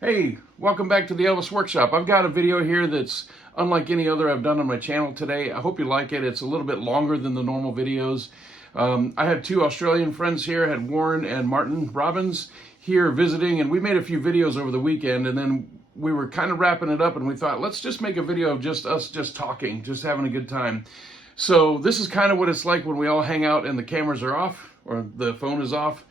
Hey, welcome back to the Elvis Workshop. I've got a video here that's unlike any other I've done on my channel today. I hope you like it. It's a little bit longer than the normal videos. I had two Australian friends here. I had Warren and Martin Robbins here visiting, and we made a few videos over the weekend, and then we were kind of wrapping it up, and we thought, let's just make a video of just us just talking, just having a good time. So this is kind of what it's like when we all hang out and the cameras are off, or the phone is off,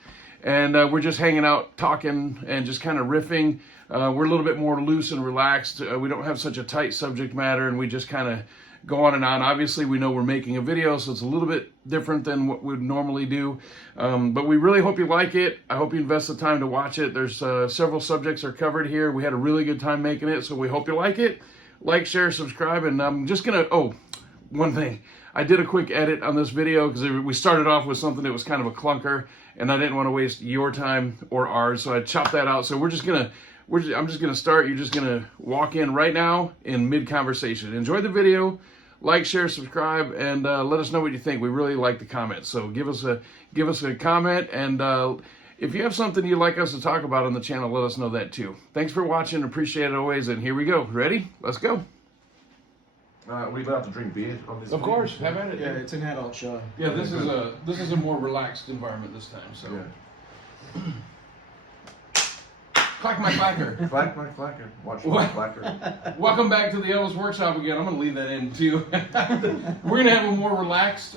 and we're just hanging out, talking, and just kind of riffing. We're a little bit more loose and relaxed. We don't have such a tight subject matter, and we just kind of go on and on. Obviously, we know we're making a video, so it's a little bit different than what we'd normally do. But we really hope you like it. I hope you invest the time to watch it. There's several subjects are covered here. We had a really good time making it, so we hope you like it. Like, share, subscribe, and I'm just going to, one thing. I did a quick edit on this video because we started off with something that was kind of a clunker, and I didn't want to waste your time or ours, so I chopped that out. So I'm just gonna start. You're just gonna walk in right now in mid-conversation. Enjoy the video, like, share, subscribe, and let us know what you think. We really like the comments, so give us a comment, and if you have something you'd like us to talk about on the channel, let us know that too. Thanks for watching. Appreciate it always, and here we go. Ready? Let's go. We allowed to drink beer on this. Of course, have at it. Yeah, it's an adult show. Yeah, this is a more relaxed environment this time. So, clack my clacker. Clack my clacker. Watch my clacker. Welcome back to the Elvis Workshop again. I'm gonna leave that in too. We're gonna have a more relaxed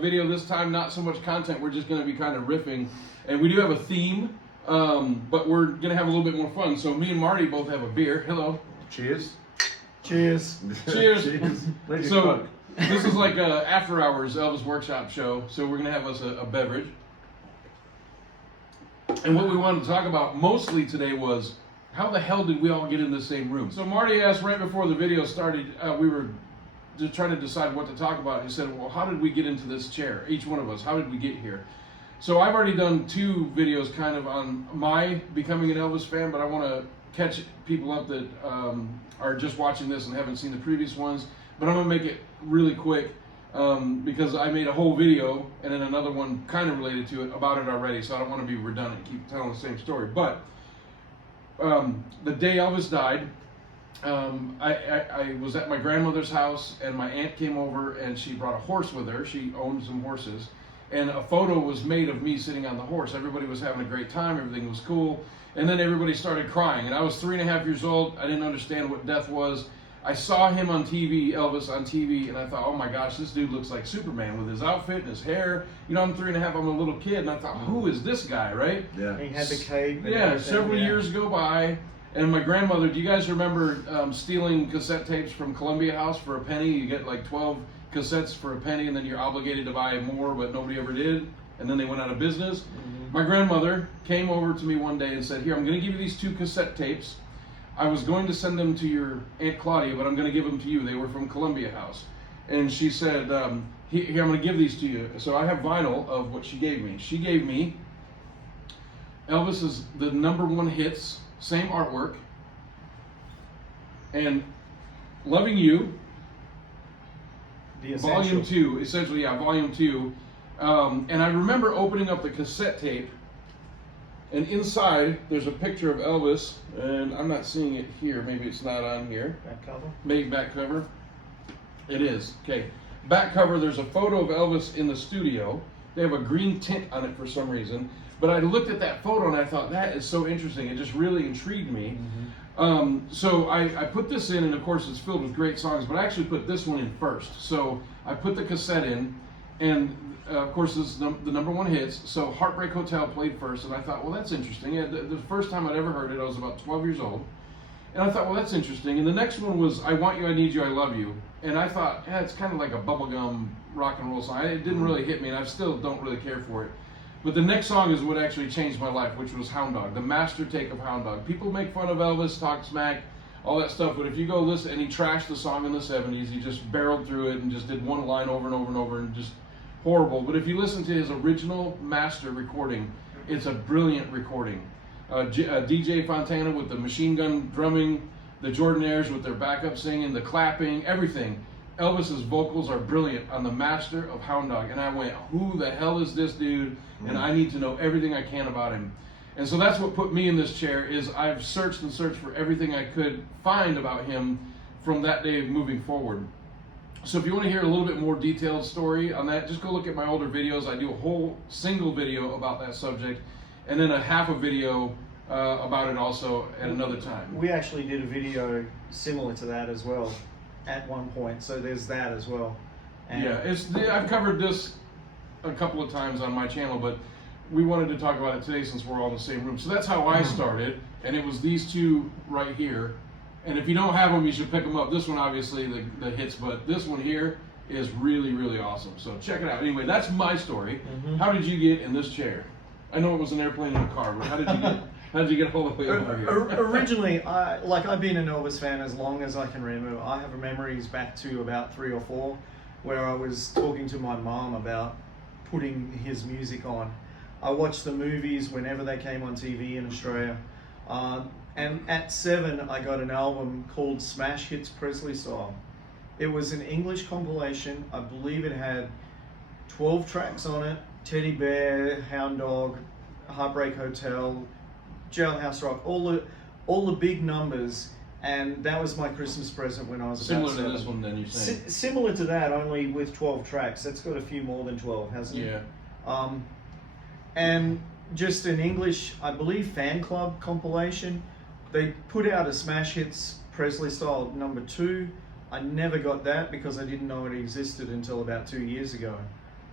video this time. Not so much content. We're just gonna be kind of riffing, and we do have a theme, but we're gonna have a little bit more fun. So me and Marty both have a beer. Hello. Cheers. Cheers. Cheers. Cheers. So this is like a after hours Elvis Workshop show. So we're gonna have us a beverage. And what we wanted to talk about mostly today was how the hell did we all get in the same room? So Marty asked right before the video started, we were just trying to decide what to talk about. He said, well, how did we get into this chair? Each one of us, how did we get here? So I've already done two videos kind of on my becoming an Elvis fan, but I want to catch people up that are just watching this and haven't seen the previous ones. But I'm going to make it really quick. Because I made a whole video and then another one kind of related to it about it already, so I don't want to be redundant, keep telling the same story. But the day Elvis died, I was at my grandmother's house, and my aunt came over and she brought a horse with her. She owned some horses, and a photo was made of me sitting on the horse. Everybody was having a great time, everything was cool, and then everybody started crying. And I was 3.5 years old. I didn't understand what death was. I saw him on TV, Elvis on TV, and I thought, oh my gosh, this dude looks like Superman with his outfit and his hair. You know, I'm 3.5, I'm a little kid, and I thought, who is this guy, right? Yeah. He had the cape. Yeah, several years go by, and my grandmother, do you guys remember stealing cassette tapes from Columbia House for a penny? You get like 12 cassettes for a penny, and then you're obligated to buy more, but nobody ever did, and then they went out of business. Mm-hmm. My grandmother came over to me one day and said, here, I'm going to give you these 2 cassette tapes. I was going to send them to your Aunt Claudia, but I'm going to give them to you. They were from Columbia House. And she said, here, I'm going to give these to you. So I have vinyl of what she gave me. She gave me Elvis's the #1 hits, same artwork, and Loving You, Volume 2, essentially, yeah, Volume 2. And I remember opening up the cassette tape, and inside, there's a picture of Elvis, and I'm not seeing it here. Maybe it's not on here. Back cover? Maybe back cover. It is. Okay. Back cover, there's a photo of Elvis in the studio. They have a green tint on it for some reason. But I looked at that photo, and I thought, that is so interesting. It just really intrigued me. Mm-hmm. So I put this in, and of course, it's filled with great songs, but I actually put this one in first. So I put the cassette in, and of course, this is the #1 hits. So Heartbreak Hotel played first, and I thought, well, that's interesting. The first time I'd ever heard it, I was about 12 years old. And I thought, well, that's interesting. And the next one was I Want You, I Need You, I Love You. And I thought, yeah, it's kind of like a bubblegum rock and roll song. It didn't really hit me, and I still don't really care for it. But the next song is what actually changed my life, which was Hound Dog, the master take of Hound Dog. People make fun of Elvis, talk smack, all that stuff, but if you go listen, and he trashed the song in the 70s, he just barreled through it and just did one line over and over and over and just horrible. But if you listen to his original master recording, it's a brilliant recording. DJ Fontana with the machine gun drumming, the Jordanaires with their backup singing, the clapping, everything. Elvis's vocals are brilliant on the master of Hound Dog. And I went, who the hell is this dude? And I need to know everything I can about him. And so that's what put me in this chair. Is I've searched and searched for everything I could find about him from that day moving forward. So if you want to hear a little bit more detailed story on that, just go look at my older videos. I do a whole single video about that subject, and then a half a video about it also at another time. We actually did a video similar to that as well at one point, so there's that as well. And Yeah, I've covered this a couple of times on my channel, but we wanted to talk about it today since we're all in the same room. So that's how I started, and it was these two right here. And if you don't have them, you should pick them up. This one, obviously, the hits, but this one here is really, really awesome. So check it out. Anyway, that's my story. How did you get in this chair? I know it was an airplane and a car, but how did you get? How did you get all the way over here? Originally, I've been an Elvis fan as long as I can remember. I have memories back to about 3 or 4, where I was talking to my mom about putting his music on. I watched the movies whenever they came on TV in Australia. And at 7, I got an album called Smash Hits Presley Style. It was an English compilation. I believe it had 12 tracks on it: Teddy Bear, Hound Dog, Heartbreak Hotel, Jailhouse Rock, all the big numbers. And that was my Christmas present when I was about 7. Similar to this one, then, you're saying? Similar to that, only with 12 tracks. That's got a few more than 12, hasn't it? Yeah. And just an English, I believe, fan club compilation. They put out a Smash Hits Presley Style #2. I never got that because I didn't know it existed until about 2 years ago.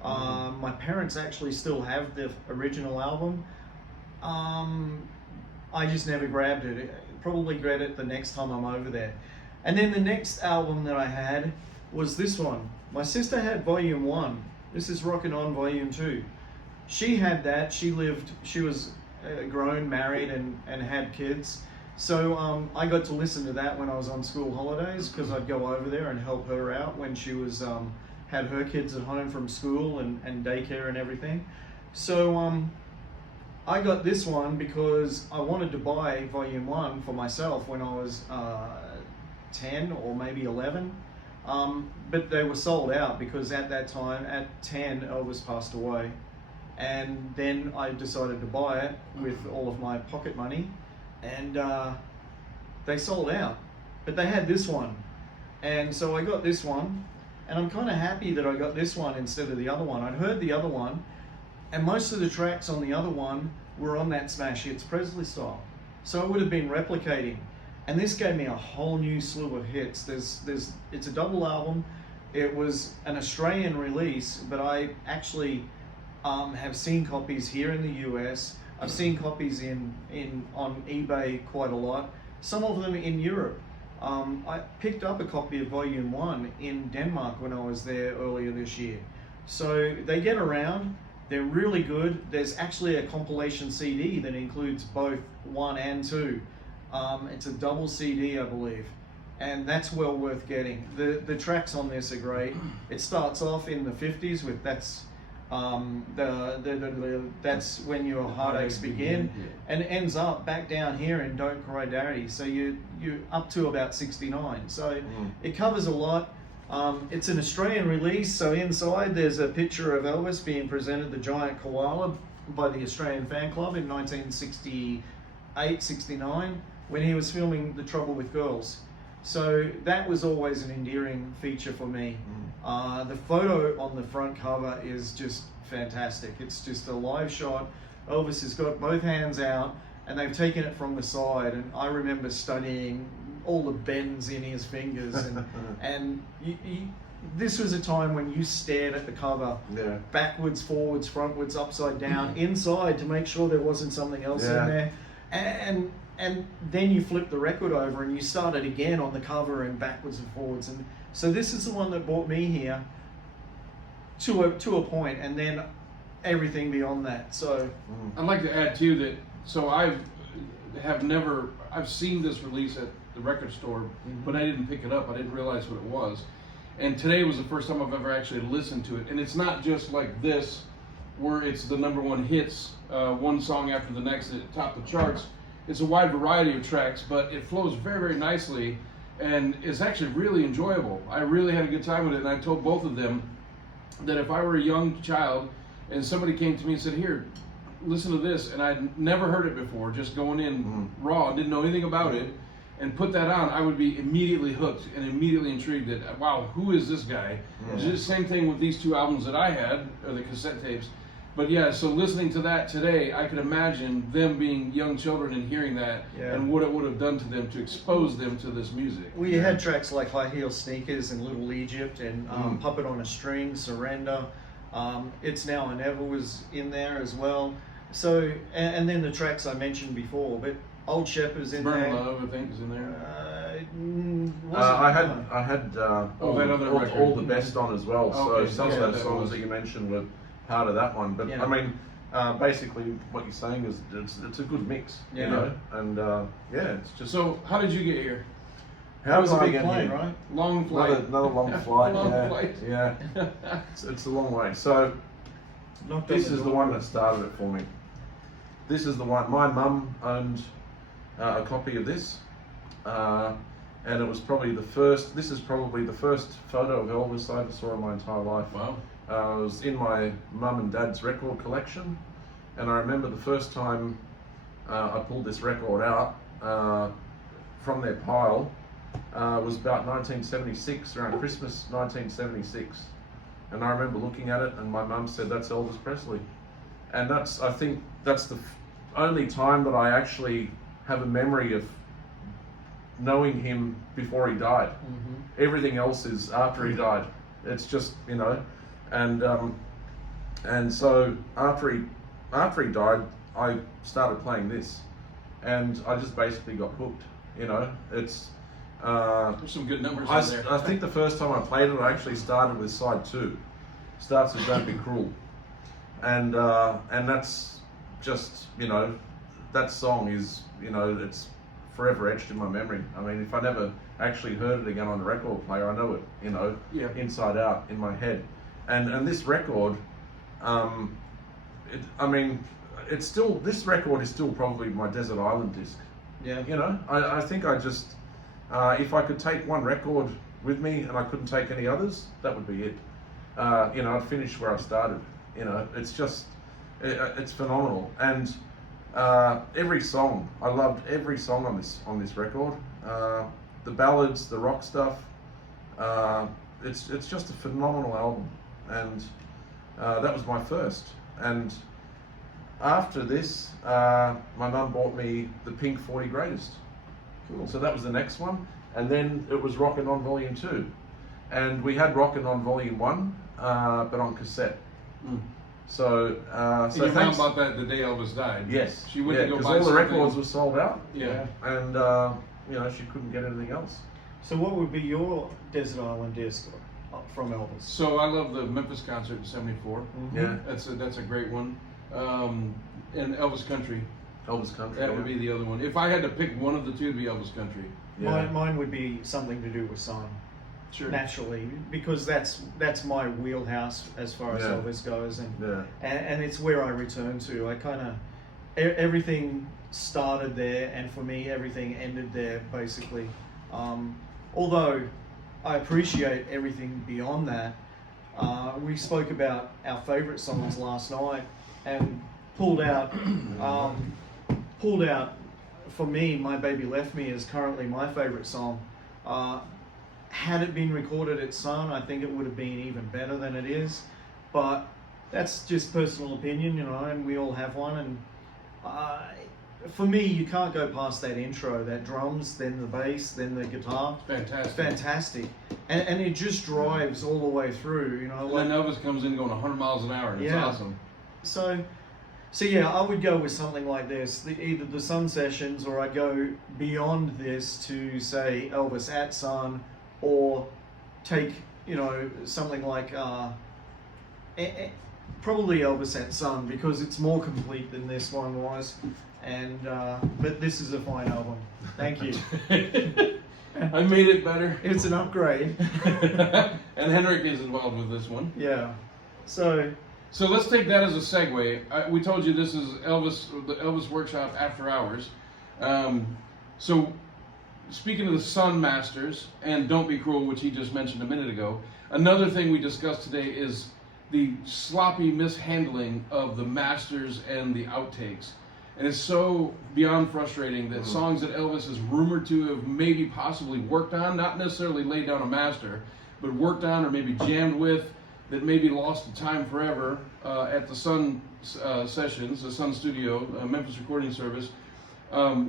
My parents actually still have the original album. I just never grabbed it. Probably grab it the next time I'm over there. And then the next album that I had was this one. My sister had Volume 1. This is Rockin' On Volume 2. She had that. She was grown, married, and had kids. So I got to listen to that when I was on school holidays, because I'd go over there and help her out when she was had her kids at home from school and daycare and everything. So I got this one because I wanted to buy Volume 1 for myself when I was 10 or maybe 11. But they were sold out because at that time, at 10, Elvis passed away. And then I decided to buy it with all of my pocket money, and they sold out. But they had this one, and so I got this one, and I'm kind of happy that I got this one instead of the other one. I'd heard the other one, and most of the tracks on the other one were on that Smash Hits Presley Style, so I would have been replicating. And this gave me a whole new slew of hits. It's a double album. It was an Australian release, but I actually have seen copies here in the US. I've seen copies on eBay quite a lot. Some of them in Europe. I picked up a copy of Volume 1 in Denmark when I was there earlier this year. So they get around. They're really good. There's actually a compilation CD that includes both 1 and 2. It's a double CD, I believe, and that's well worth getting. The tracks on this are great. It starts off in the 50s with that's when your heartaches begin, and ends up back down here in Don't Cry Daddy. So you up to about 69. So it covers a lot. It's an Australian release, so inside there's a picture of Elvis being presented the giant koala by the Australian Fan Club in 1968, 69, when he was filming The Trouble with Girls. So that was always an endearing feature for me. The photo on the front cover is just fantastic. It's just a live shot. Elvis has got both hands out, and they've taken it from the side, and I remember studying all the bends in his fingers, and this was a time when you stared at the cover backwards, forwards, frontwards, upside down, inside, to make sure there wasn't something else in there, and then you flip the record over and you start it again on the cover and backwards and forwards. And so this is the one that brought me here to a point, and then everything beyond that. So I'd like to add too that I've seen this release at the record store, but I didn't pick it up. I didn't realize what it was. And today was the first time I've ever actually listened to it. And it's not just like this, where it's the #1 hits, one song after the next that top the charts. It's a wide variety of tracks, but it flows very, very nicely and is actually really enjoyable. I really had a good time with it, and I told both of them that if I were a young child and somebody came to me and said, "Here, listen to this, and I'd never heard it before, just going in raw, didn't know anything about it, and put that on, I would be immediately hooked and immediately intrigued that, wow, who is this guy? It's just the same thing with these two albums that I had, or the cassette tapes. But yeah, so listening to that today, I could imagine them being young children and hearing that, and what it would have done to them to expose them to this music. We had tracks like High Heel Sneakers and Little Egypt and Puppet on a String, Surrender. It's Now or Never was in there as well. So, and then the tracks I mentioned before, but Old Shepherd's in Burn there. Love, I think, is in there. I had all the best on as well. Okay, So some yeah, of those that songs was- that you mentioned were part of that one. But I mean, basically what you're saying is it's a good mix, you know, and it's just. So how did you get here? How was did a I big get plane, here? right? Long flight. Another long flight. Long flight. Yeah. It's a long way. So this is the one that started it for me. This is the one. My mum owned a copy of this, and it was probably the first. This is probably the first photo of Elvis I ever saw in my entire life. Wow. It was in my mum and dad's record collection, and I remember the first time I pulled this record out from their pile was about 1976, around Christmas 1976. And I remember looking at it, and my mum said, "That's Elvis Presley." And I think that's the only time that I actually have a memory of knowing him before he died. Everything else is after he died. It's just, you know, and so after he died, I started playing this, and I just basically got hooked. You know, it's. There's some good numbers in there. I think the first time I played it, I actually started with side 2. Starts with "Don't Be Cruel," and that's just, you know, that song is, you know, it's forever etched in my memory. I mean, if I never actually heard it again on the record player, I know it, you know, inside out in my head. And this record, I mean, it's still, this record is still probably my Desert Island disc. Yeah. You know, I think I just, if I could take one record with me and I couldn't take any others, that would be it. You know, I'd finish where I started. You know, it's just, it's phenomenal. And every song, I loved every song on this record. The ballads, the rock stuff. It's just a phenomenal album, and that was my first. And after this, my mum bought me the Pink 40 Greatest. Cool. So that was the next one, and then it was Rockin' On Volume 2, and we had Rockin' On Volume 1, but on cassette. So, so your mom bought that the day Elvis died. Yes. She went to go buy because all the something. records were sold out. Yeah. And you know, she couldn't get anything else. So what would be your Desert Island disc from Elvis? So I love the Memphis concert in '74. Yeah. That's a great one. And Elvis Country. Elvis Country. That would be the other one. If I had to pick one of the two, it'd be Elvis Country. Yeah. Mine would be something to do with Son. Sure. Naturally, because that's my wheelhouse as far as Elvis goes, and it's where I return to. I kind of everything started there, and for me, everything ended there basically. Although I appreciate everything beyond that. We spoke about our favorite songs last night, and pulled out for me, My Baby Left Me is currently my favorite song. Had it been recorded at Sun, I think it would have been even better than it is. But that's just personal opinion, you know, and we all have one. And for me, you can't go past that intro, that drums, then the bass, then the guitar. Fantastic. Fantastic. And it just drives all the way through, you know. And then Elvis comes in going 100 miles an hour, and it's awesome. So yeah, I would go with something like this, either the Sun Sessions, or I'd go beyond this to say Elvis at Sun, or take, you know, something like probably Elvis at Sun, because it's more complete than this one was. And but this is a fine album. Thank you. I made it better. It's an upgrade. And Henrik is involved with this one. Yeah. So let's take that as a segue. We told you this is the Elvis Workshop After Hours. So speaking of the Sun Masters and Don't Be Cruel, which he just mentioned a minute ago, another thing we discussed today is the sloppy mishandling of the masters and the outtakes. And it's so beyond frustrating that songs that Elvis is rumored to have maybe possibly worked on, not necessarily laid down a master, but worked on or maybe jammed with, that maybe lost to time forever at the Sun sessions, the Sun Studio, Memphis Recording Service.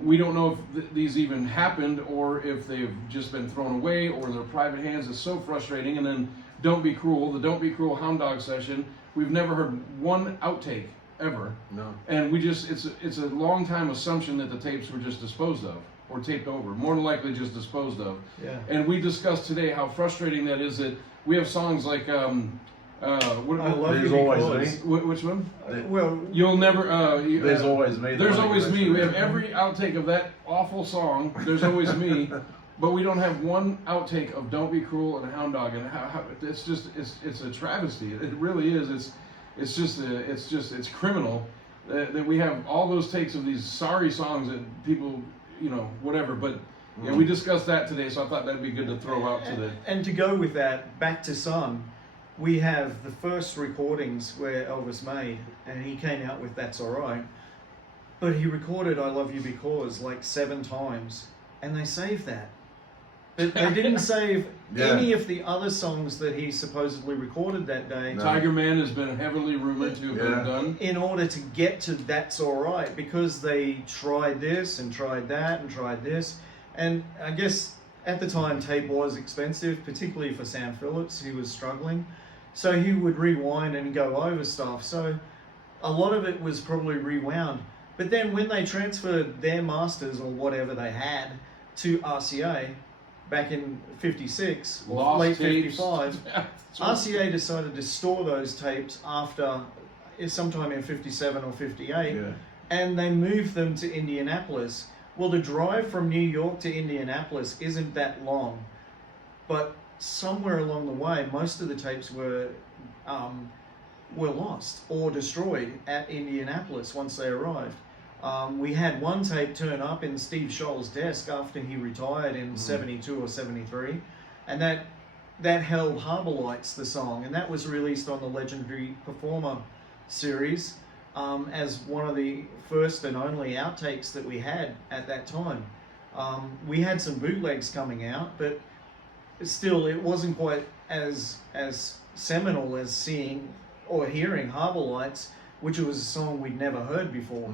We don't know if these even happened or if they've just been thrown away or in their private hands. It's so frustrating. And then Don't Be Cruel, the Don't Be Cruel Hound Dog session, we've never heard one outtake ever. No. And we just, it's a long time assumption that the tapes were just disposed of or taped over, more than likely just disposed of. Yeah. And we discussed today how frustrating that is, that we have songs like, I love There's you always because, me. which one? well, You'll never, There's always me. There's the one always you me. We have mentioned. every outtake of that awful song. There's always me, but we don't have one outtake of "Don't Be Cruel" and "Hound Dog." And how it's just it's a travesty. It really is. It's criminal that we have all those takes of these sorry songs that people, whatever. But yeah, we discussed that today, so I thought that'd be good to throw out to the. and to go with that, back to Sun, we have the first recordings where Elvis made, and he came out with "That's Alright," but he recorded "I Love You Because" like 7 times, and they saved that. But they didn't save any of the other songs that he supposedly recorded that day. No. Tiger Man has been heavily rumored to have been done. In order to get to "That's Alright," because they tried this and tried that and tried this. And I guess at the time tape was expensive, particularly for Sam Phillips. He was struggling. So he would rewind and go over stuff. So a lot of it was probably rewound. But then when they transferred their masters or whatever they had to RCA back in 56, Lost late tapes. 55, RCA decided to store those tapes after sometime in 57 or 58, Yeah. and they moved them to Indianapolis. Well, the drive from New York to Indianapolis isn't that long, but somewhere along the way, most of the tapes were lost or destroyed at Indianapolis once they arrived. We had one tape turn up in Steve Scholl's desk after he retired in 72 or 73, and that held Harbor Lights, the song, and that was released on the Legendary Performer series as one of the first and only outtakes that we had at that time. We had some bootlegs coming out, but still it wasn't quite as seminal as seeing or hearing Harbor Lights, which was a song we'd never heard before.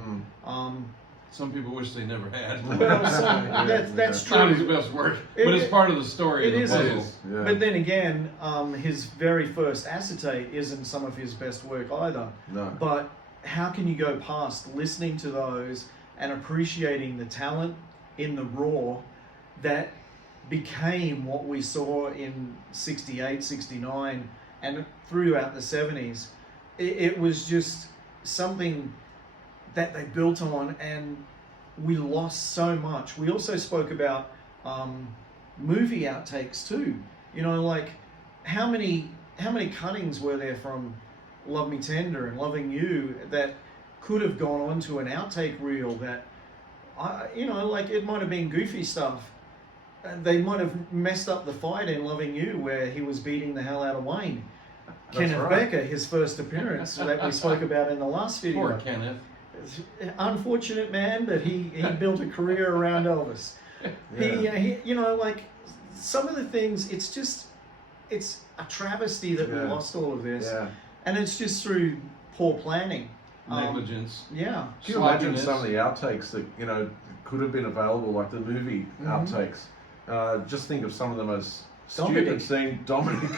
Some people wish they never had. Well, that's It's not his true. best work, but it's part of the story. It of is. the It puzzle. is. Yeah. But then again, his very first acetate isn't some of his best work either. No. But how can you go past listening to those and appreciating the talent in the raw that became what we saw in 68, 69, and throughout the 70s? It was just something that they built on, and we lost so much. We also spoke about movie outtakes too. Like how many cuttings were there from Love Me Tender and Loving You that could have gone on to an outtake reel that, like it might have been goofy stuff. They might have messed up the fight in Loving You where he was beating the hell out of Wayne. That's Kenneth right. Becker, his first appearance that we spoke about in the last video. Poor Kenneth. Unfortunate man, but he built a career around Elvis. He like some of the things, it's a travesty that we lost all of this. Yeah. And it's just through poor planning. Negligence. Yeah. Can you imagine Sloppiness. some of the outtakes that could have been available, like the movie outtakes? Just think of some of the most Dominic. stupid scene. Dominic.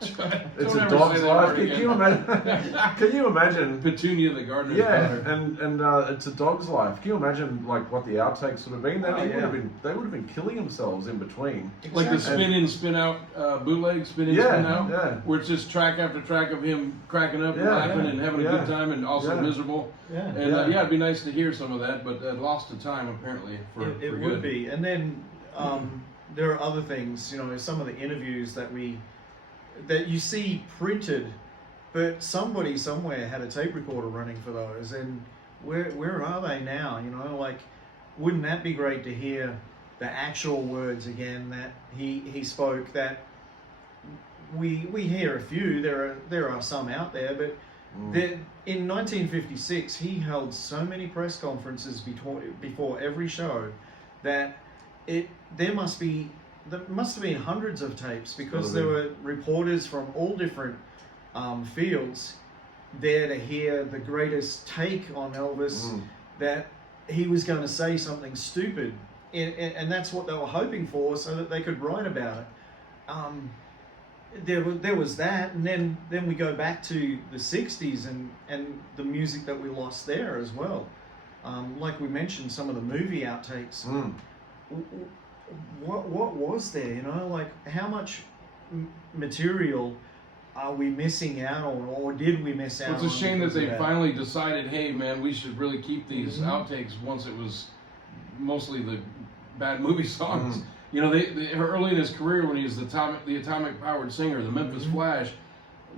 It's Don't a ever dog's say that life. word Can again. you imagine? Can you imagine? Petunia the gardener's Yeah, daughter. and it's a dog's life. Can you imagine like what the outtakes would have been? They would have been killing themselves in between. Like the Exactly. spin in, spin out bootleg, spin in, Yeah, spin out, yeah. where it's just track after track of him cracking up and Yeah, laughing yeah, and having a yeah. good time and also Yeah. miserable. Yeah. And Yeah. it'd be nice to hear some of that, but lost to time apparently for It for would good. be. And then there are other things, some of the interviews that you see printed, but somebody somewhere had a tape recorder running for those, and where are they now? Like, wouldn't that be great to hear the actual words again that he spoke, that we hear a few. There are some out there, but in 1956 he held so many press conferences before every show that there must have been hundreds of tapes, because there were reporters from all different fields there to hear the greatest take on Elvis, that he was going to say something stupid, and that's what they were hoping for, so that they could write about it. There was that, and then we go back to the 60s and the music that we lost there as well. Like we mentioned, some of the movie outtakes. What was there? You know, like how much material are we missing out on, or did we miss out on? It's a shame that they finally decided, hey man, we should really keep these outtakes, once it was mostly the bad movie songs. You know, early in his career, when he was the atomic powered singer, the Memphis Flash,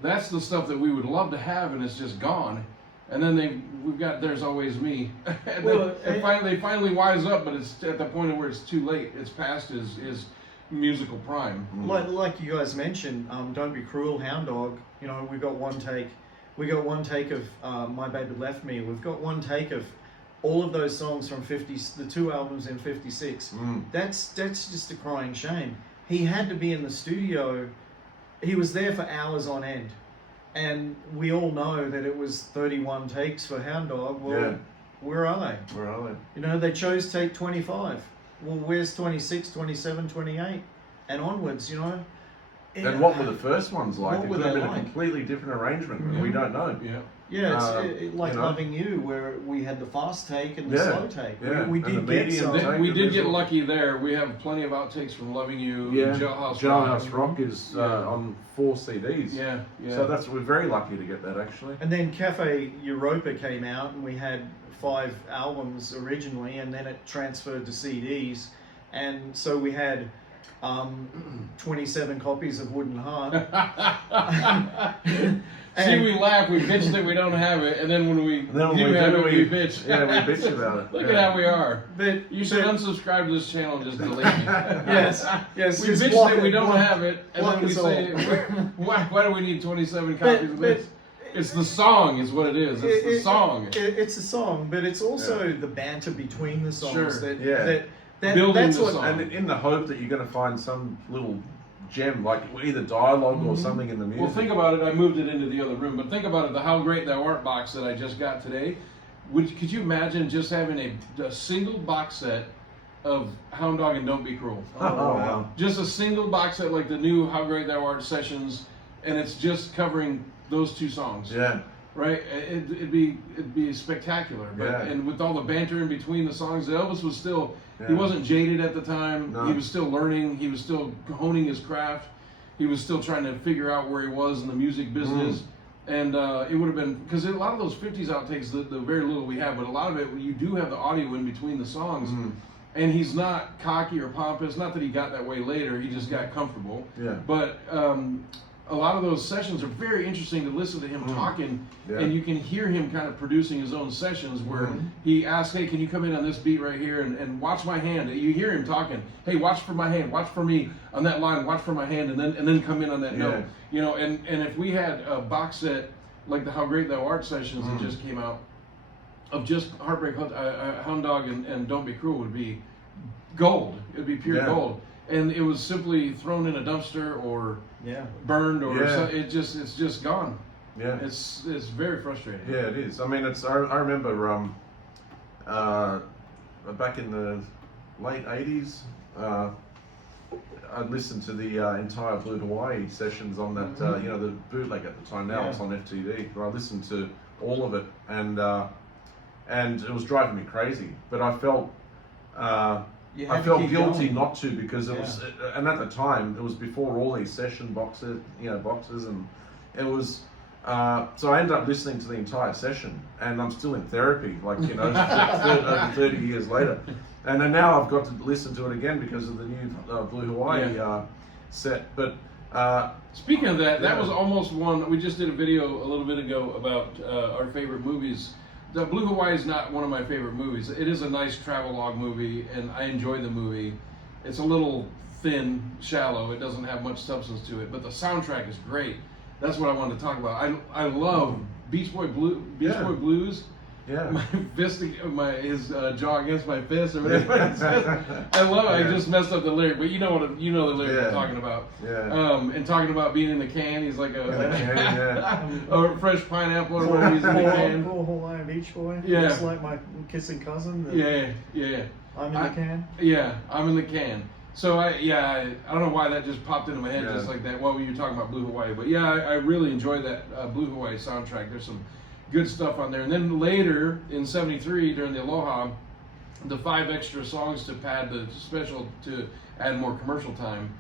that's the stuff that we would love to have, and it's just gone. And then we've got There's Always Me. And well, they finally wise up, but it's at the point where it's too late. It's past his musical prime. Like you guys mentioned, Don't Be Cruel, Hound Dog. You know, we've got one take. We got one take of My Baby Left Me. We've got one take of all of those songs from the two albums in '56. That's just a crying shame. He had to be in the studio. He was there for hours on end. And we all know that it was 31 takes for Hound Dog. Well, where are they? Where are they? You know, they chose take 25. Well, where's 26, 27, 28, and onwards, you know? And what were the first ones like? It What were could have they been like? a completely different arrangement, and we don't know. Yeah, it's like you know. Loving You, where we had the fast take and the Yeah, slow take. yeah. We And did the get medium some. take. We did get lucky there. We have plenty of outtakes from Loving You. Yeah, and Jailhouse Jailhouse Rock is on 4 CDs. Yeah. So we're very lucky to get that, actually. And then Cafe Europa came out, and we had 5 albums originally, and then it transferred to CDs, and so we had 27 copies of Wooden Heart. See, we laugh, we bitch that we don't have it, and then when we do have it, we bitch. Yeah, we bitch about it. Look at how we are. But You should unsubscribe to this channel and just delete me. yes. We just bitch block that we it, don't block- have it, and block then we us say, all. why do we need 27 copies of this? It's the song is what it is. It's the song. It's a song, but it's also the banter between the songs. Sure. Building That's the what. song. And in the hope that you're going to find some little gem, like either dialogue or something in the music. Well, think about it. I moved it into the other room, but think about it. The How Great Thou Art box that I just got today. Could you imagine just having a single box set of Hound Dog and Don't Be Cruel? Oh, wow. Just a single box set like the new How Great Thou Art sessions, and it's just covering those 2 songs. Yeah. Right? It'd be spectacular. But and with all the banter in between the songs, Elvis was still he wasn't jaded at the time. No. He was still learning. He was still honing his craft. He was still trying to figure out where he was in the music business. And it would have been, because a lot of those 50s outtakes, the very little we have, but a lot of it, you do have the audio in between the songs. And he's not cocky or pompous. Not that he got that way later. He just got comfortable. Yeah. But a lot of those sessions are very interesting to listen to him talking, and you can hear him kind of producing his own sessions where he asks, hey, can you come in on this beat right here and watch my hand? You hear him talking, hey, watch for my hand, watch for me on that line, watch for my hand, and then come in on that note. You know, and if we had a box set like the How Great Thou Art sessions that just came out, of just Heartbreak Hound Dog and Don't Be Cruel, would be gold. It would be pure gold. And it was simply thrown in a dumpster or burned or it's just gone. Yeah. It's very frustrating. Yeah, it is. I mean, I remember back in the late 80s, I listened to the entire Blue Hawaii sessions on that, the bootleg at the time. Now it's on FTV. But I listened to all of it, and it was driving me crazy. But I felt guilty not to, because it was, and at the time it was before all these session boxes, and it was. So I ended up listening to the entire session, and I'm still in therapy, like over 30 years later. And then now I've got to listen to it again because of the new Blue Hawaii set. But speaking of that, that was almost one. We just did a video a little bit ago about our favorite movies. The Blue Hawaii is not one of my favorite movies. It is a nice travelogue movie, and I enjoy the movie. It's a little thin, shallow. It doesn't have much substance to it, but the soundtrack is great. That's what I wanted to talk about. I love Beach Boy Blues. Yeah. My fist, his jaw against my fist. I love it. I just messed up the lyric, but you know the lyric I'm talking about. Yeah. And talking about being in the can, he's like Yeah. a fresh pineapple or whatever he's in the can. Poor Hawaiian Beach Boy. Yeah. Looks like my kissing cousin. Yeah. I'm in the can. Yeah, I'm in the can. So I don't know why that just popped into my head just like that while you were talking about Blue Hawaii, but yeah, I really enjoyed that Blue Hawaii soundtrack. There's some good stuff on there. And then later in '73 during the Aloha, the 5 extra songs to pad the special to add more commercial time,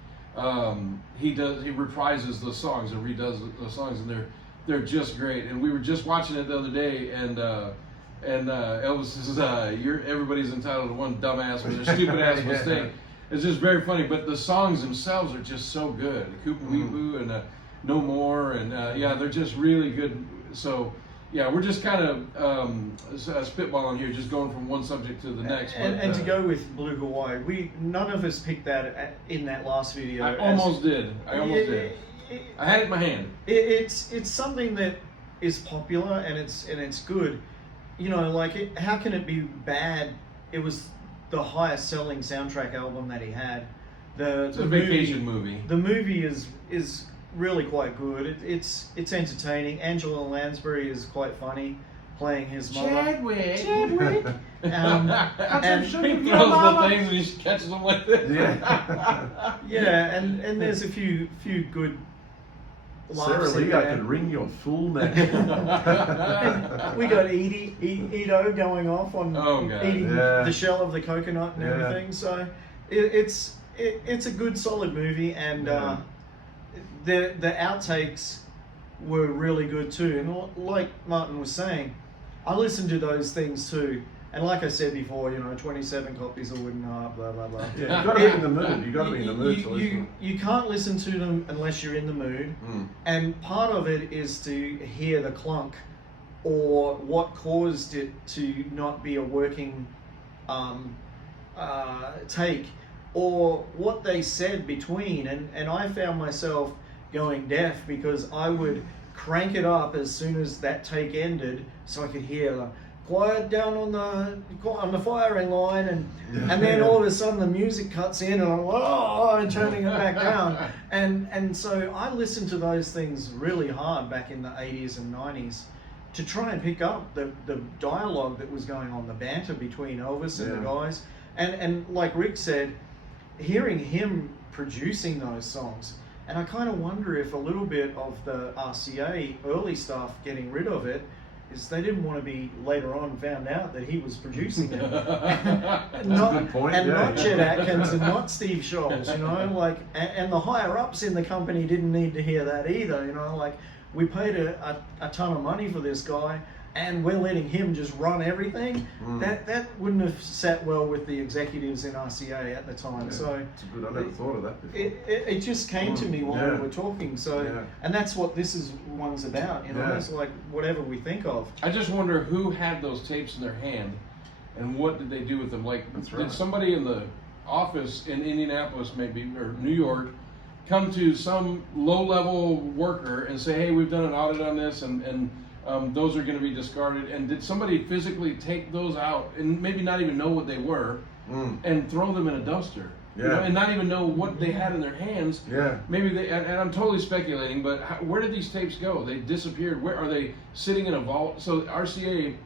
he reprises the songs and redoes the songs, and they're just great. And we were just watching it the other day, and Elvis says, everybody's entitled to one dumbass with a stupid ass mistake. It's just very funny, but the songs themselves are just so good. Koopa Weepu and No More, and they're just really good. So yeah, we're just kind of spitballing here, just going from one subject to the next. And to go with Blue Hawaii, none of us picked that in that last video. I almost did. I had it in my hand. It's something that is popular and it's good. You know, like how can it be bad? It was the highest selling soundtrack album that he had. It's a vacation movie. The movie is really quite good. It's entertaining. Angela Lansbury is quite funny, playing his mother. Chadwick. And he throws the things and he catches them like this. Yeah, and there's a few good laughs. Sarah Lee, I could wring your full neck. We got Edo going off on eating the shell of the coconut and everything. So it's a good solid movie, and the outtakes were really good too. And like Martin was saying, I listened to those things too. And like I said before, 27 copies of Wooden Heart, blah blah blah. Yeah, you got to be in the mood. You got to be in the mood to listen. You can't listen to them unless you're in the mood. And part of it is to hear the clunk, or what caused it to not be a working take, or what they said between. And I found myself going deaf because I would crank it up as soon as that take ended, so I could hear the quiet down on the firing line, and then all of a sudden the music cuts in, and I'm and turning it back down, and so I listened to those things really hard back in the 80s and 90s to try and pick up the dialogue that was going on, the banter between Elvis and the guys, and like Rick said, hearing him producing those songs. And I kind of wonder if a little bit of the RCA early stuff, getting rid of it, is they didn't want to be later on found out that he was producing it. Good point. Not Chet Atkins and not Steve Scholz, and the higher ups in the company didn't need to hear that either, we paid a ton of money for this guy, and we're letting him just run everything. That wouldn't have sat well with the executives in RCA at the time. So it's good. I never thought of that before. It just came to me while we were talking. So and that's what this one's about. It's like whatever we think of. I just wonder who had those tapes in their hand, and what did they do with them? Did somebody in the office in Indianapolis, maybe, or New York, come to some low-level worker and say, "Hey, we've done an audit on this, and those are going to be discarded." And did somebody physically take those out and maybe not even know what they were and throw them in a dumpster? And not even know what they had in their hands. Maybe they, and I'm totally speculating, but where did these tapes go? They disappeared. Where are they sitting in a vault? So RCA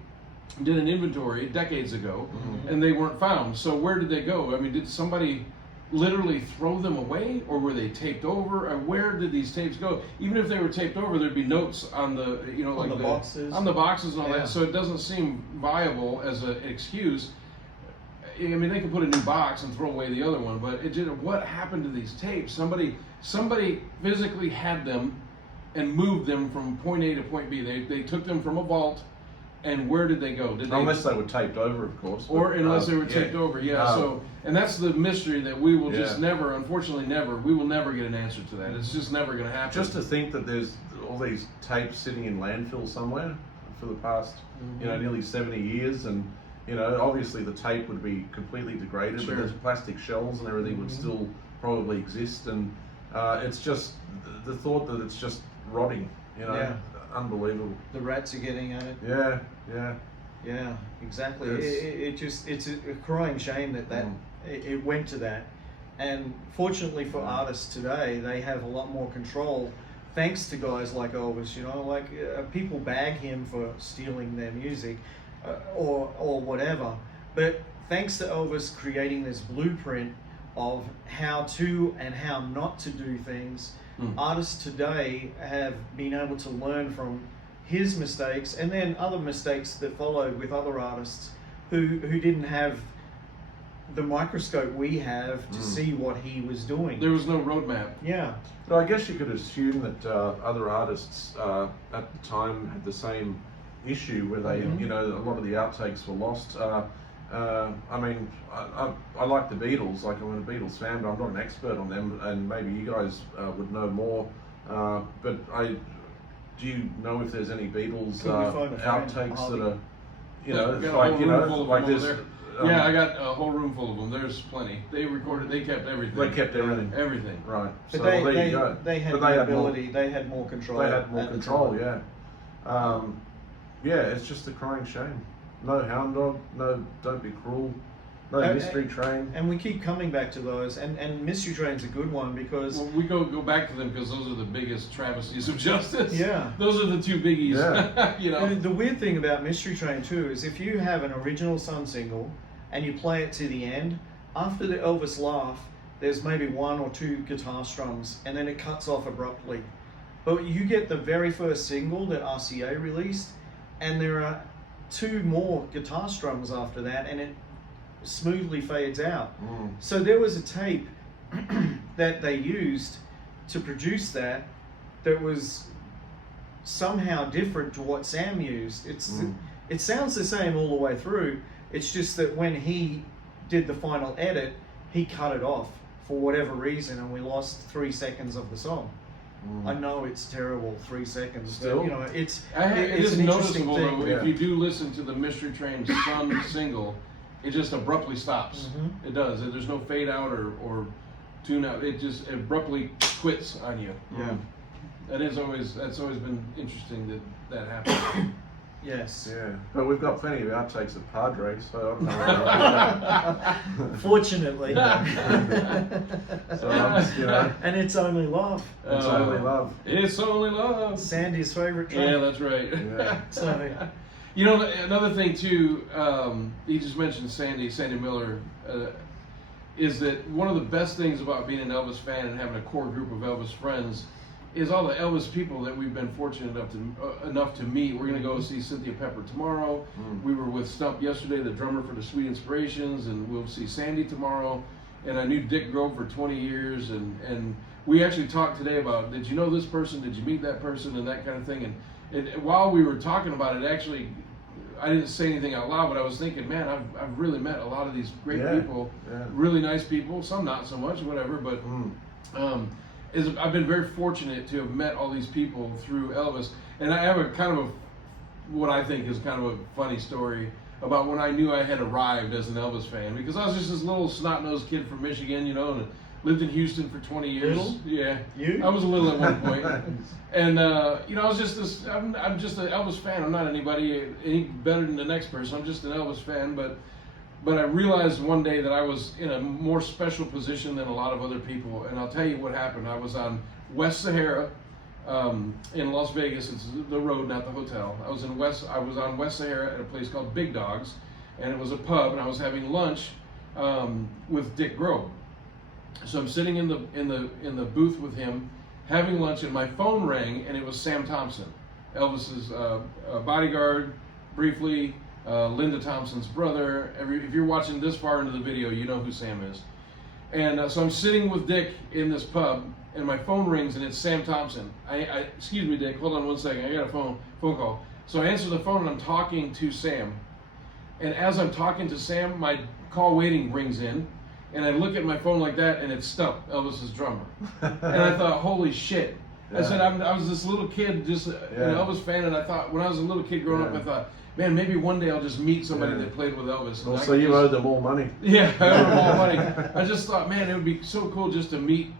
did an inventory decades ago, and they weren't found. So where did they go? I mean, did somebody literally throw them away, or were they taped over? Or where did these tapes go? Even if they were taped over, there'd be notes on the, on the boxes and all that. So it doesn't seem viable as an excuse. I mean, they could put a new box and throw away the other one, but what happened to these tapes? Somebody physically had them and moved them from point A to point B. They took them from a vault. And where did they go? Unless they were taped over, of course. Or unless they were taped over, So, and that's the mystery that we will just never, unfortunately we will never get an answer to that. It's just never going to happen. Just to think that there's all these tapes sitting in landfill somewhere for the past, nearly 70 years, and obviously the tape would be completely degraded, but there's plastic shells and everything would still probably exist, and it's just the thought that it's just rotting, you know, Yeah. unbelievable. The rats are getting at it. Yeah, yeah. Yeah, exactly. It's- It's a crying shame that it went to that. And fortunately for artists today, they have a lot more control thanks to guys like Elvis. You know, like people bag him for stealing their music or whatever. But thanks to Elvis creating this blueprint of how to and how not to do things, artists today have been able to learn from his mistakes and then other mistakes that followed with other artists who didn't have the microscope we have to see what he was doing. There was no roadmap. Yeah. But I guess you could assume that other artists at the time had the same issue where they, you know, a lot of the outtakes were lost. I mean, I like the Beatles, like I'm a Beatles fan, but I'm not an expert on them, and maybe you guys would know more. But do you know if there's any Beatles Could we find a friend, outtakes Harvey? that are, you know, Got a like, whole you room know, full of like them this? over there. Yeah, I got a whole room full of them. There's plenty. They recorded. They kept everything. They kept everything. Everything. Right. But So well, there you go. they had But the had ability, they had more control. They had more at the control. time. Yeah. Yeah. It's just a crying shame. No hound dog. No, don't be cruel. No mystery train. And we keep coming back to those, and Mystery Train's a good one because Well, we go back to them because those are the biggest travesties of justice. Yeah. Those are the two biggies. Yeah. You know. the weird thing about Mystery Train too is if you have an original Sun single and you play it to the end, after the Elvis laugh, there's maybe 1 or 2 guitar strums, and then it cuts off abruptly. But you get the very first single that RCA released, and there are 2 more guitar strums after that, and it smoothly fades out. So there was a tape that they used to produce that was somehow different to what Sam used. It sounds the same all the way through. It's just that when he did the final edit, he cut it off for whatever reason, and we lost 3 seconds of the song. I know it's terrible, 3 seconds, Still? but you know it's It it's is an interesting noticeable thing. though, Yeah. if you do listen to the Mystery Train Sun single, it just abruptly stops. It does. There's no fade out or tune out. It just abruptly quits on you. Yeah. That's always been interesting that happens. Yes. Yeah. But we've got plenty of outtakes of Padre, so I don't know about Fortunately. that. So you know, And it's only love. it's only love. It's only love. Sandy's favorite track. Yeah, that's right. Yeah. So, You know, another thing too, he just mentioned Sandy Miller, is that one of the best things about being an Elvis fan and having a core group of Elvis friends is all the Elvis people that we've been fortunate enough to meet. We're going to go see Cynthia Pepper tomorrow. We were with Stump yesterday, the drummer for the Sweet Inspirations, and we'll see Sandy tomorrow. And I knew Dick Grove for 20 years, and we actually talked today about, did you know this person? Did you meet that person? And that kind of thing. And while we were talking about it, actually, I didn't say anything out loud, but I was thinking, man, I've really met a lot of these great people, really nice people, some not so much, whatever, but I've been very fortunate to have met all these people through Elvis. And I have a kind of what I think is kind of a funny story about when I knew I had arrived as an Elvis fan, because I was just this little snot-nosed kid from Michigan, you know, and lived in Houston for 20 years. Little? Yeah. You? I was a little at one point. And, you know, I was just I'm just an Elvis fan. I'm not anybody any better than the next person. I'm just an Elvis fan. But I realized one day that I was in a more special position than a lot of other people. And I'll tell you what happened. I was on West Sahara in Las Vegas. It's the road, not the hotel. I was on West Sahara at a place called Big Dogs, and it was a pub, and I was having lunch with Dick Grove. So I'm sitting in the booth with him, having lunch, and my phone rang, and it was Sam Thompson, Elvis's bodyguard, briefly, Linda Thompson's brother. If you're watching this far into the video, you know who Sam is. And so I'm sitting with Dick in this pub, and my phone rings, and it's Sam Thompson. Excuse me, Dick, hold on one second. I got a phone call. So I answer the phone, and I'm talking to Sam. And as I'm talking to Sam, my call waiting rings in. And I look at my phone like that, and it's Stump, Elvis's drummer. And I thought, holy shit. I said I was this little kid, just an Elvis fan, and I thought when I was a little kid growing up, I thought, man, maybe one day I'll just meet somebody that played with Elvis. And so you owe them all money. Yeah, I owe them all money. I just thought, man, it would be so cool just to meet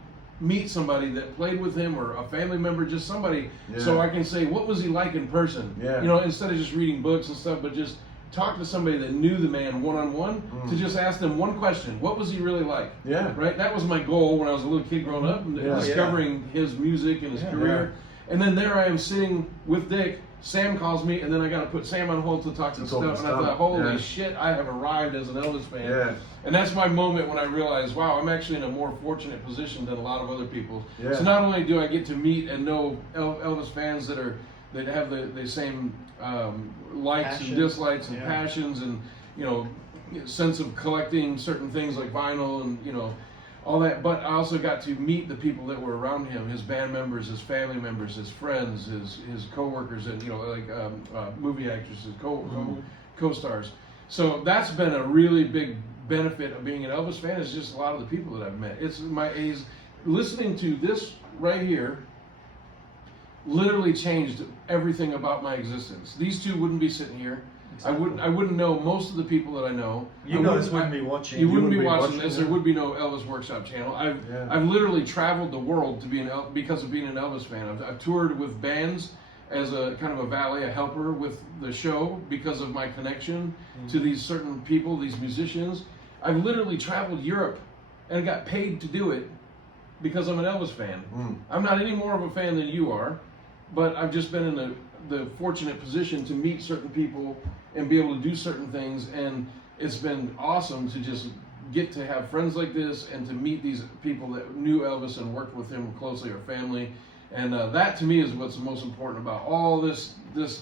somebody that played with him, or a family member, just somebody, so I can say, what was he like in person? Yeah. You know, instead of just reading books and stuff, but just talk to somebody that knew the man one-on-one, to just ask them one question: what was he really like? Yeah. Right? That was my goal when I was a little kid growing up, and discovering his music and his career. And then there I am sitting with Dick. Sam calls me, and then I got to put Sam on hold to talk to stuff. And I thought, holy shit, I have arrived as an Elvis fan. Yeah. And that's my moment when I realized, wow, I'm actually in a more fortunate position than a lot of other people. Yeah. So not only do I get to meet and know Elvis fans that have the same likes and dislikes and passions, and sense of collecting certain things like vinyl and all that, but I also got to meet the people that were around him, his band members, his family members, his friends, his co-workers, and movie actresses, co-stars. So that's been a really big benefit of being an Elvis fan, is just a lot of the people that I've met. He's listening to this right here literally changed everything about my existence. These two wouldn't be sitting here. Exactly. I wouldn't know most of the people that I know. You guys wouldn't be watching. You wouldn't be watching this. There would be no Elvis Workshop channel. I've literally traveled the world to be because of being an Elvis fan. I've toured with bands as a kind of a valet, a helper with the show, because of my connection to these certain people, these musicians. I've literally traveled Europe and got paid to do it because I'm an Elvis fan. I'm not any more of a fan than you are, but I've just been in the fortunate position to meet certain people and be able to do certain things, and it's been awesome to just get to have friends like this and to meet these people that knew Elvis and worked with him closely, or family, and that to me is what's most important about all this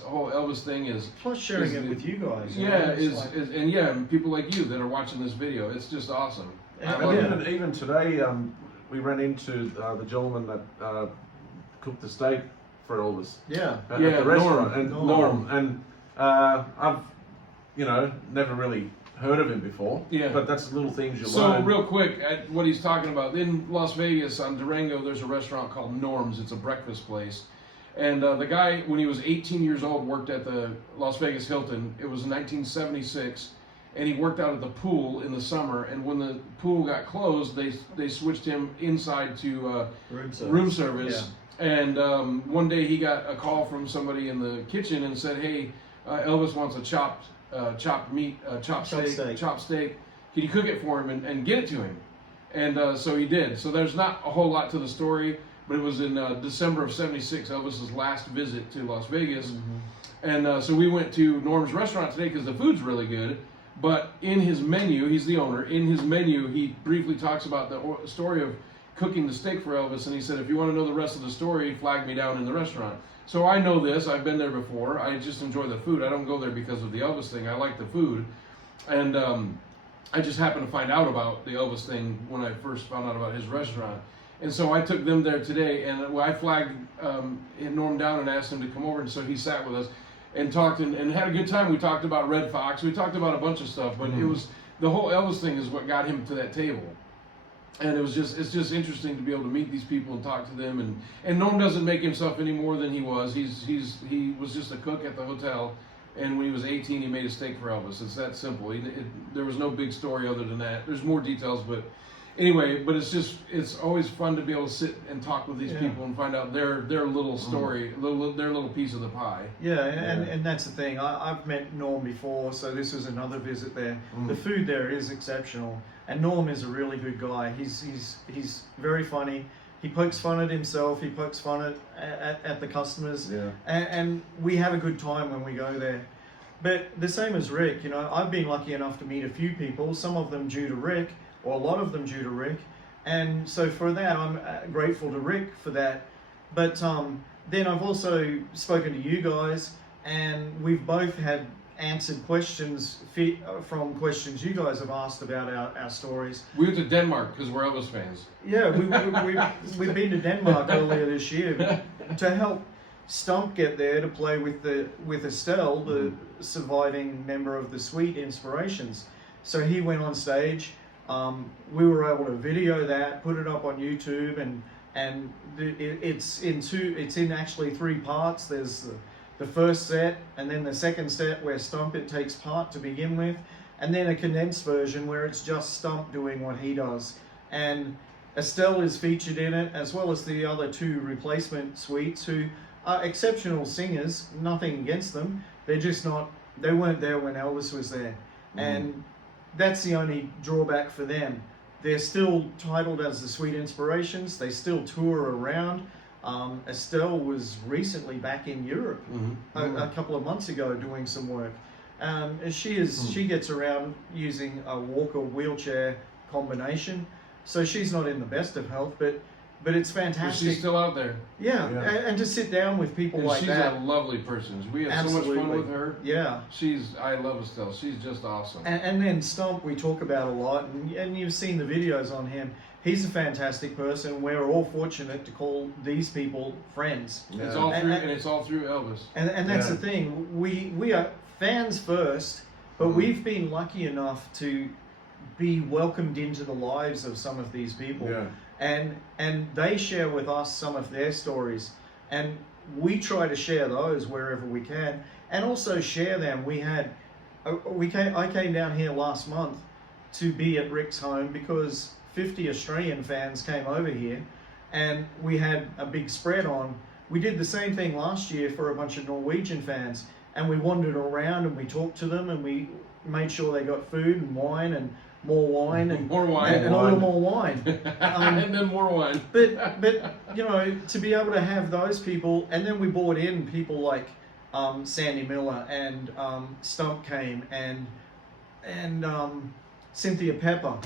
whole Elvis thing is. Plus sharing it with you guys. And people like you that are watching this video. It's just awesome. And even today, we ran into the gentleman that cooked the steak for Elvis. At the restaurant. Norm. And I've never really heard of him before. But that's little things you learn. So real quick, what he's talking about, in Las Vegas on Durango, there's a restaurant called Norm's. It's a breakfast place. And the guy, when he was 18 years old, worked at the Las Vegas Hilton. It was 1976. And he worked out at the pool in the summer. And when the pool got closed, they switched him inside to room service. And one day he got a call from somebody in the kitchen and said, hey, Elvis wants a chopped steak. Can you cook it for him and get it to him? And so he did. So there's not a whole lot to the story, but it was in December of '76, Elvis's last visit to Las Vegas. And so we went to Norm's restaurant today because the food's really good. But in his menu, he's the owner, in his menu, he briefly talks about the story of cooking the steak for Elvis, and he said, if you want to know the rest of the story, flag me down in the restaurant. So I know this, I've been there before, I just enjoy the food. I don't go there because of the Elvis thing, I like the food. And I just happened to find out about the Elvis thing when I first found out about his restaurant. And so I took them there today, and I flagged Norm down and asked him to come over, and so he sat with us and talked and had a good time. We talked about Red Fox, we talked about a bunch of stuff, but it was, the whole Elvis thing is what got him to that table. And it's just interesting to be able to meet these people and talk to them. And Norm doesn't make himself any more than he was. He was just a cook at the hotel, and when he was 18, he made a steak for Elvis. It's that simple. There was no big story other than that. There's more details, but anyway. But it's always fun to be able to sit and talk with these people and find out their little story, their little piece of the pie. And that's the thing. I've met Norm before, so this was another visit there. The food there is exceptional. And Norm is a really good guy. He's very funny. He pokes fun at himself. He pokes fun at the customers. And we have a good time when we go there. But the same as Rick, I've been lucky enough to meet a few people, some of them due to Rick, or a lot of them due to Rick. And so for that, I'm grateful to Rick for that. But then I've also spoken to you guys, and we've both had answered questions from questions you guys have asked about our stories. We went to Denmark because we're Elvis fans. Yeah, we've been to Denmark earlier this year to help Stump get there to play with Estelle, the surviving member of the Sweet Inspirations. So he went on stage. We were able to video that, put it up on YouTube, and and it's in actually 3 parts. There's the first set, and then the second set where Stump takes part to begin with, and then a condensed version where it's just Stump doing what he does. And Estelle is featured in it, as well as the other 2 replacement suites, who are exceptional singers. Nothing against them. They're just not. They weren't there when Elvis was there, and that's the only drawback for them. They're still titled as the Sweet Inspirations. They still tour around. Estelle was recently back in Europe a couple of months ago doing some work. She gets around using a walker wheelchair combination, so she's not in the best of health, but it's fantastic. She's still out there. Yeah. And to sit down with people like that. She's a lovely person. We had Absolutely. so much fun with her. Yeah. I love Estelle. She's just awesome. And then Stump we talk about a lot, and you've seen the videos on him. He's a fantastic person. We're all fortunate to call these people friends. Yeah. It's all through Elvis. And that's the thing. We are fans first, but we've been lucky enough to be welcomed into the lives of some of these people. Yeah. And they share with us some of their stories, and we try to share those wherever we can, and also share them. I came down here last month to be at Rick's home because 50 Australian fans came over here, and we had a big spread on. We did the same thing last year for a bunch of Norwegian fans, and we wandered around and we talked to them, and we made sure they got food and wine and more wine and more wine and a little more wine, and then more wine. But you know, to be able to have those people, and then we brought in people like Sandy Miller and Stump came and Cynthia Pepper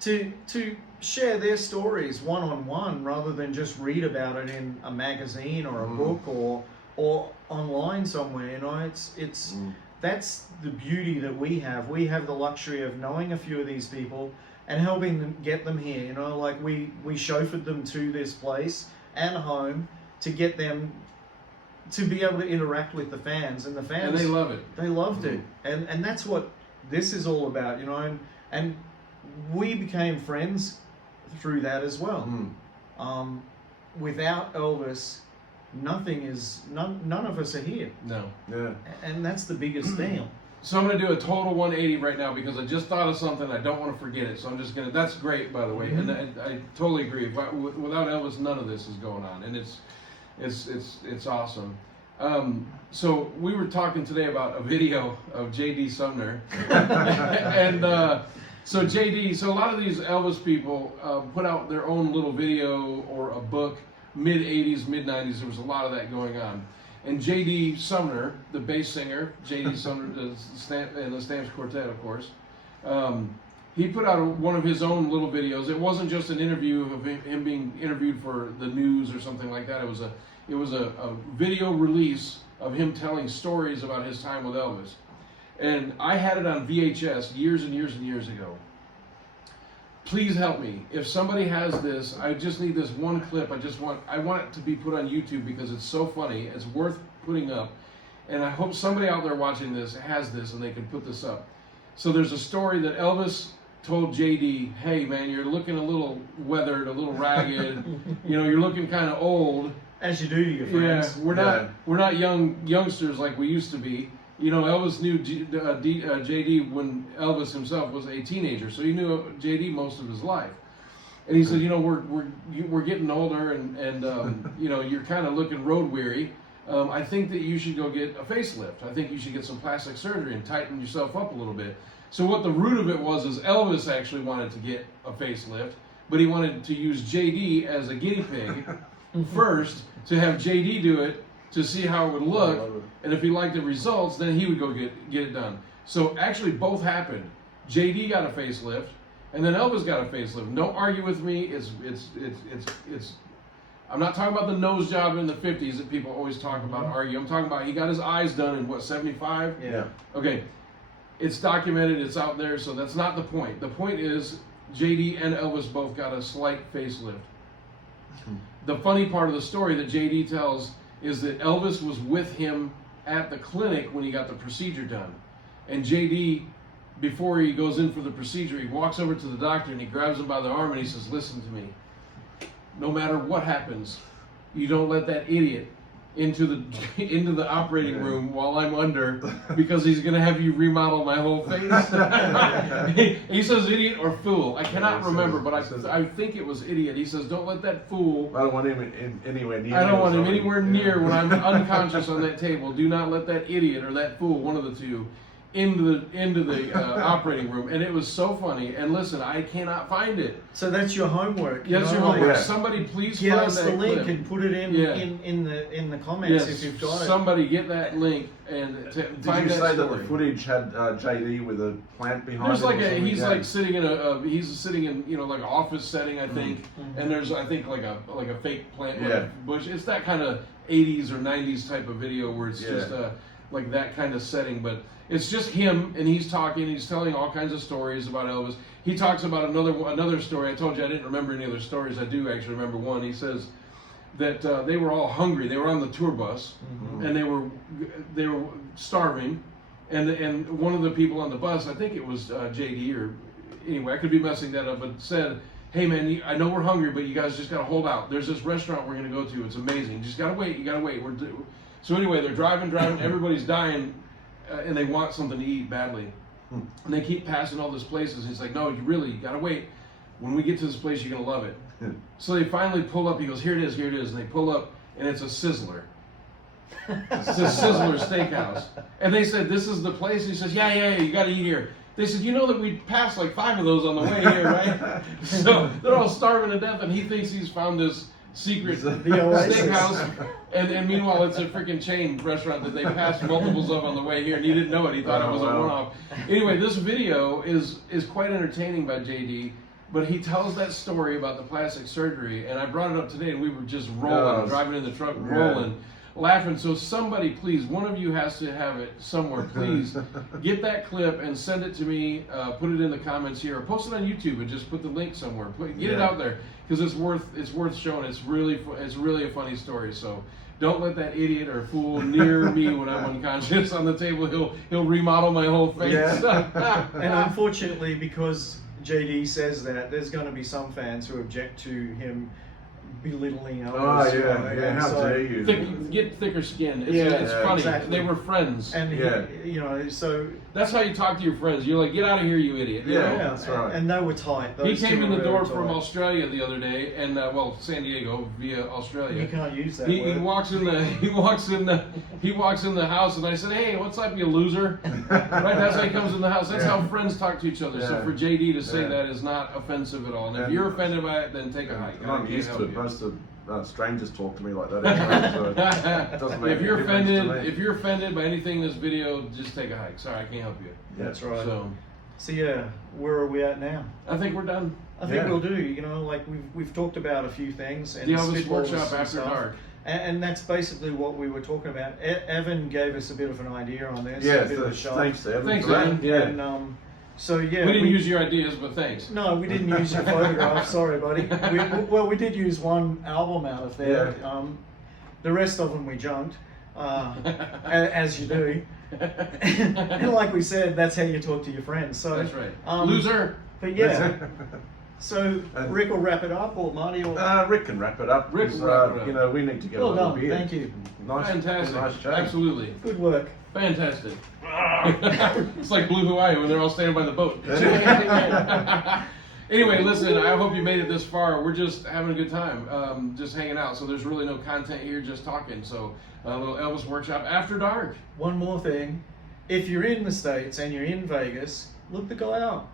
to share their stories one-on-one rather than just read about it in a magazine or a book or online somewhere. You know, it's that's the beauty that we have. We have the luxury of knowing a few of these people and helping them get them here. You know, like we chauffeured them to this place and home to get them to be able to interact with the fans, and the fans, and they love it. They loved it, and that's what this is all about. You know, and we became friends through that as well. Without Elvis, none of us are here. No. Yeah. And that's the biggest thing. So I'm going to do a total 180 right now because I just thought of something. I don't want to forget it. So I'm just going to, that's great, by the way. And I totally agree. Without Elvis, none of this is going on. And it's awesome. So we were talking today about a video of JD Sumner. And so a lot of these Elvis people put out their own little video or a book. Mid-80s, mid-90s, there was a lot of that going on. And JD Sumner, the bass singer, JD Sumner and the Stamps Quartet, of course, he put out one of his own little videos. It wasn't just an interview of him being interviewed for the news or something like that. It was a video release of him telling stories about his time with Elvis. And I had it on VHS years and years and years ago. Please help me. If somebody has this, I just need this one clip. I want it to be put on YouTube because it's so funny. It's worth putting up. And I hope somebody out there watching this has this and they can put this up. So there's a story that Elvis told JD, hey man, you're looking a little weathered, a little ragged. You know, you're looking kind of old. As you do to your friends. Yeah, we're not youngsters like we used to be. You know, Elvis knew JD when Elvis himself was a teenager, so he knew JD most of his life. And he said, you know, we're getting older, and you know, you're kind of looking road weary. I think that you should go get a facelift. I think you should get some plastic surgery and tighten yourself up a little bit. So what the root of it was is Elvis actually wanted to get a facelift, but he wanted to use JD as a guinea pig first to have JD do it to see how it would look, and if he liked the results, then he would go get it done. So actually both happened. JD got a facelift, and then Elvis got a facelift. Don't argue with me. It's I'm not talking about the nose job in the 50s that people always talk about, argue. I'm talking about he got his eyes done in what, 75? Yeah. Okay. It's documented, it's out there, so that's not the point. The point is JD and Elvis both got a slight facelift. The funny part of the story that JD tells is that Elvis was with him at the clinic when he got the procedure done. And JD, before he goes in for the procedure, he walks over to the doctor and he grabs him by the arm and he says, listen to me. no matter what happens, you don't let that idiot into the operating room while I'm under, because he's gonna have you remodel my whole face. He says idiot or fool. I cannot remember, but I think it was idiot. He says, don't let that fool. I don't want him anywhere near. I don't want him anywhere near when I'm unconscious on that table. Do not let that idiot or that fool, one of the two, into the operating room. And it was so funny. And listen, I cannot find it. So that's your homework. Yes, your homework. Somebody please get find us that the link clip. and put it in the comments if you've got it. Somebody get that link and Did find you that say story. that the footage had JD with a plant behind There's him? like or something? he's like sitting in he's sitting in like an office setting, I think, and there's I think like a fake plant with a bush. It's that kind of 80s or 90s type of video where it's just like that kind of setting, but it's just him and he's talking. He's telling all kinds of stories about Elvis. He talks about another story. I told you I didn't remember any other stories. I do actually remember one. He says that they were all hungry. They were on the tour bus and they were starving. And one of the people on the bus, I think it was JD, or anyway, I could be messing that up, but said, hey man, I know we're hungry, but you guys just gotta hold out. There's this restaurant we're gonna go to. It's amazing. You just gotta wait. You gotta wait. So anyway, they're driving. Everybody's dying, and they want something to eat badly. And they keep passing all these places. And he's like, no, you gotta wait. When we get to this place, you're gonna love it. So they finally pull up. He goes, here it is. And they pull up, and it's a Sizzler. It's a Sizzler steakhouse. And they said, this is the place? He says, yeah, you gotta eat here. They said, you know that we passed like 5 of those on the way here, right? So they're all starving to death, and he thinks he's found this secret steakhouse. And meanwhile, it's a freaking chain restaurant that they passed multiples of on the way here, and he didn't know it. He thought it was a one-off. Anyway, this video is quite entertaining by JD. But he tells that story about the plastic surgery, and I brought it up today, and we were just rolling, driving in the truck, rolling, laughing. So somebody, please, one of you has to have it somewhere. Please get that clip and send it to me. Put it in the comments here, or post it on YouTube and just put the link somewhere. Get it out there, because it's worth showing. It's really a funny story. So don't let that idiot or fool near me when I'm unconscious on the table. He'll remodel my whole face. And unfortunately, because JD says that, there's going to be some fans who object to him belittling Elvis. How dare you? Get thicker skin. It's funny. Exactly. They were friends. And so that's how you talk to your friends. You're like, get out of here, you idiot. That's right. And they were tight. He came in the door from Australia the other day, and San Diego via Australia. You can't use that. He walks in the house, and I said, hey, what's up, you loser? Right? That's how he comes in the house. That's how friends talk to each other. So for JD to say that is not offensive at all. And if you're offended by it, then take a hike. I'm used to it. Most of strangers talk to me like that anyway, so it doesn't make if you're offended by anything in this video, just take a hike. Sorry, I can't help you. That's right. So where are we at now? I think we're done. I think we'll do. Like we've talked about a few things. And the Elvis Workshop After Dark. And that's basically what we were talking about. Evan gave us a bit of an idea on this. Thanks, Evan. Thanks, Evan. And, we didn't use your ideas, but thanks. No, we didn't use your photograph. Sorry, buddy. We did use one album out of there. The rest of them we junked, as you do. And like we said, that's how you talk to your friends. So that's right. Loser. But so Rick will wrap it up, or Marty will. Rick can wrap it up. Rick will wrap it up. We need to get well a little done. beer. Thank you. Fantastic. Nice chat. Absolutely. Good work. Fantastic. It's like Blue Hawaii when they're all standing by the boat. Anyway, listen, I hope you made it this far. We're just having a good time, just hanging out. So there's really no content here, just talking. So a little Elvis Workshop After Dark. One more thing. If you're in the States and you're in Vegas, look the guy up.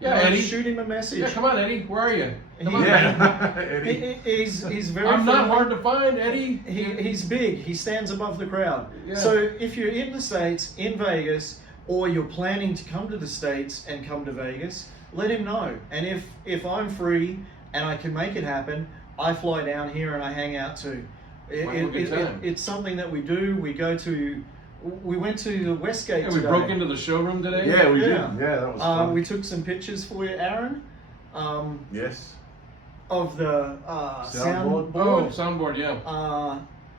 Yeah, Eddie. Shoot him a message. Yeah, come on, Eddie. Where are you? Come on, Eddie. He's very I'm friendly. not hard to find, Eddie. He's big. He stands above the crowd. Yeah. So if you're in the States, in Vegas, or you're planning to come to the States and come to Vegas, let him know. And if I'm free and I can make it happen, I fly down here and I hang out too. It's something that we do. We went to the Westgate today. We broke into the showroom today? Yeah, we did. Yeah, that was fun. We took some pictures for you, Aaron. Yes. Of the Soundboard. Oh, soundboard, yeah.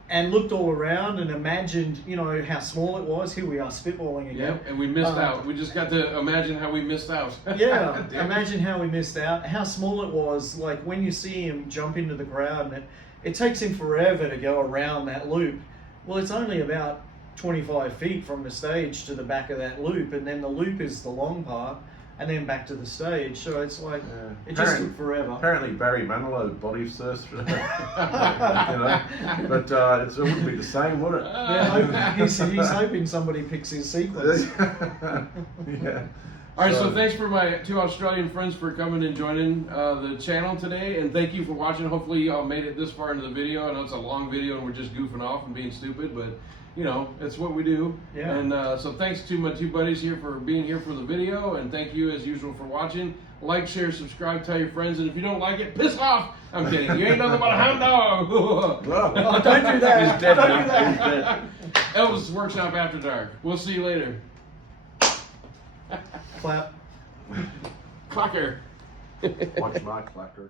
and looked all around and imagined, you know, how small it was. Here we are spitballing again. Yep, and we missed out. We just got to imagine how we missed out. Yeah, imagine how we missed out. How small it was. Like when you see him jump into the crowd, and it takes him forever to go around that loop. Well, it's only about 25 feet from the stage to the back of that loop, and then the loop is the long part, and then back to the stage. So it's like, it just took forever. Apparently Barry Manilow body surfed, you know, but it wouldn't be the same, would it? Yeah, he's hoping somebody picks his sequence. Yeah. All right, so thanks for my 2 Australian friends for coming and joining the channel today, and thank you for watching. Hopefully y'all made it this far into the video. I know it's a long video and we're just goofing off and being stupid, but you know, it's what we do. Yeah. And so thanks to my 2 buddies here for being here for the video, and thank you as usual for watching. Like, share, subscribe, tell your friends, and if you don't like it, piss off. I'm kidding. You ain't nothing but a hound dog. Oh, don't do that. He's dead Don't now. do that. He's dead. Elvis Workshop After Dark. We'll see you later. Clap. Clacker. Watch my clacker.